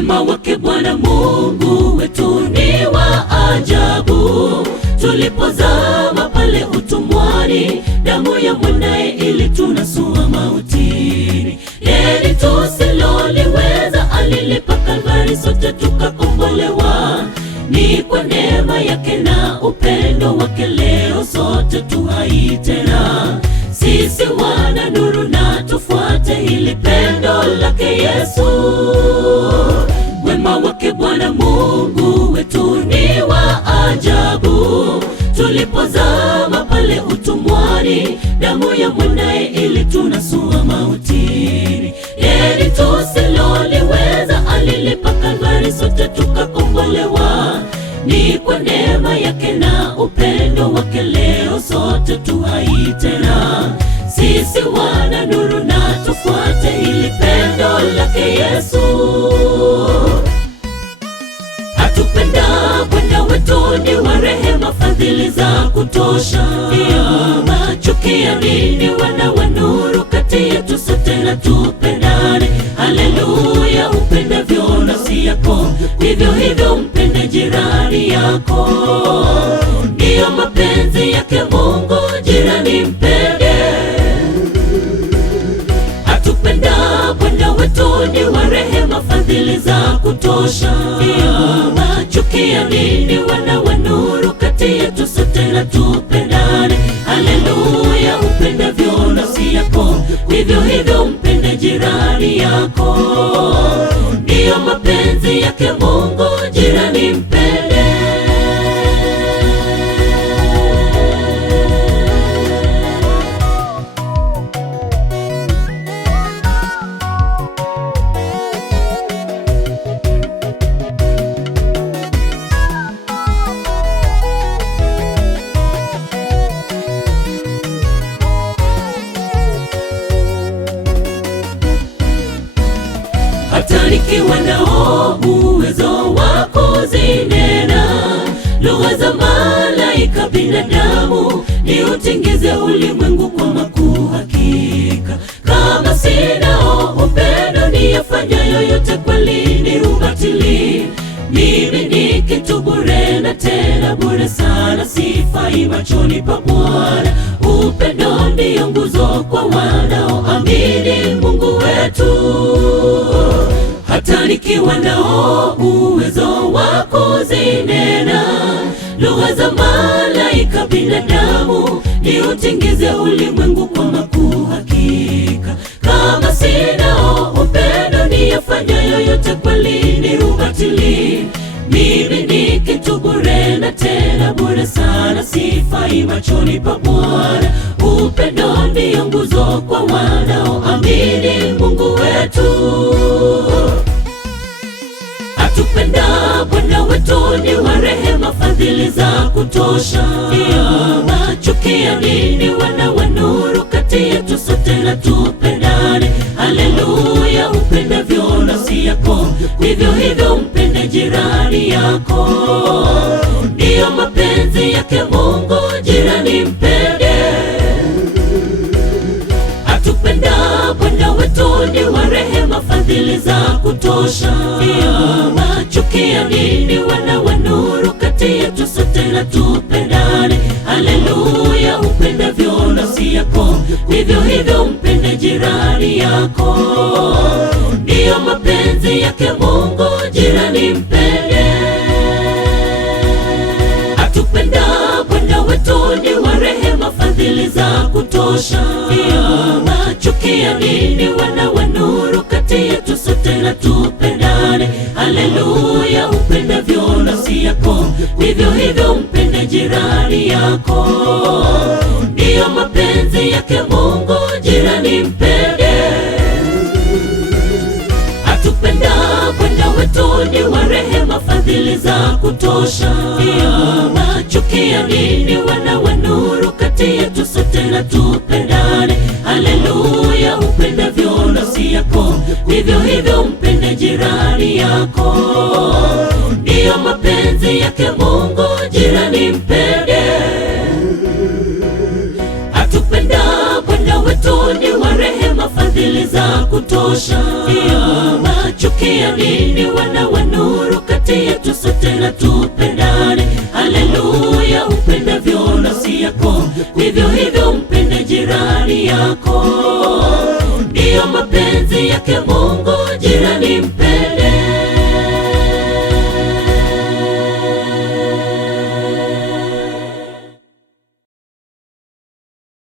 Wema wake Bwana Mungu wetu ni wa ajabu. Tulipozama pale utumwani, damu ya mwanaye ilitunasua mautini. Deni tusiloliweza alilipa Kalvari, sote tukakombolewa. Ni kwa neema yake na upendo wake leo sote tu hai tena. Sisi wana nuru na tufuate hili pendo lake Yesu. Wema wake Bwana Mungu wetu ni wa ajabu. Tulipozama pale utumwani, damu ya mwanaye ilitunasua mautini. Deni tusiloliweza alilipa Kalvari, sote tukakombolewa. Ni kwa neema yake na upendo wake leo sote tu hai tena. Sisi wana nuru na tufuate hili pendo lake Yesu. Atupenda Bwana wetu ni wa rehema, fadhili za kutosha. Machukia nini? Wana wa nuru kati yetu sote na tupendane. Haleluya! Upendavyo nafsi yako, vivyo hivyo mpende jirani yako. Ndiyo mapenzi yake Mungu, jirani mpende. Atupenda Bwana wetu ni wa rehema, fadhili za kutosha. Machukia nini? Wana wa nuru kati yetu sote na tupendane. Haleluya! Upendavyo nafsi yako, vivyo hivyo mpende jirani yako. Ndiyo mapenzi yake Mungu, jirani mpende. Hata nikiwa nao uwezo wa kuzinena lugha za malaika, binadamu ni utingize ulimwengu kwa makuu. Hakika kama sinao upendo, niyafanya yoyote kweli ni ubatili. Mimi ni kitu bure na tena bure sana, sifai machoni pa Bwana. Upendo ndiyo nguzo kwa wanaoamini Mungu wetu. Hata nikiwa nao uwezo wa kuzinena lugha za malaika, binadamu ni utingize ulimwengu kwa makuu. Hakika kama sinao upendo, niyafanya yoyote kweli ni ubatili. Mimi ni kitu bure na tena bure sana, sifai machoni pa Bwana. Upendo ndiyo nguzo kwa wanaoamini Mungu wetu. Atupenda Bwana wetu ni wa rehema, fadhili za kutosha. Machukia nini? Wana wa nuru kati yetu sote na tupendane. Haleluya! Upendavyo nafsi yako, vivyo hivyo mpende jirani yako. Ndiyo mapenzi yake Mungu, jirani mpende. Atupenda Bwana wetu ni wa rehema, fadhili za kutosha. Machukia nini? Wana wa nuru kati yetu sote na tupendane. Haleluya! Upendavyo nafsi yako, vivyo hivyo mpende jirani yako. Ndiyo mapenzi yake Mungu, jirani mpende. Atupenda Bwana wetu ni wa rehema, fadhili za kutosha. Machukia nini? Wana wa nuru kati yetu sote na tupendane. Haleluya! Upendavyo nafsi yako, vivyo hivyo mpende jirani yako. Ndiyo mapenzi yake Mungu, jirani mpende. Atupenda Bwana wetu ni wa rehema, fadhili za kutosha. Machukia nini? Wana wa nuru kati yetu sote na tupendane. Haleluya! Upendavyo nafsi yako, vivyo hivyo mpende jirani yako. Ndiyo mapenzi yake Mungu, jirani mpende. Atupenda Bwana wetu ni wa rehema, fadhili za kutosha. Twachukia nini wana wa nuru? Kati yetu sote na tupendane. Haleluya, upendavyo nafsi yako vivyo hivyo mpende jirani yako. Ndiyo mapenzi yake Mungu, jirani mpende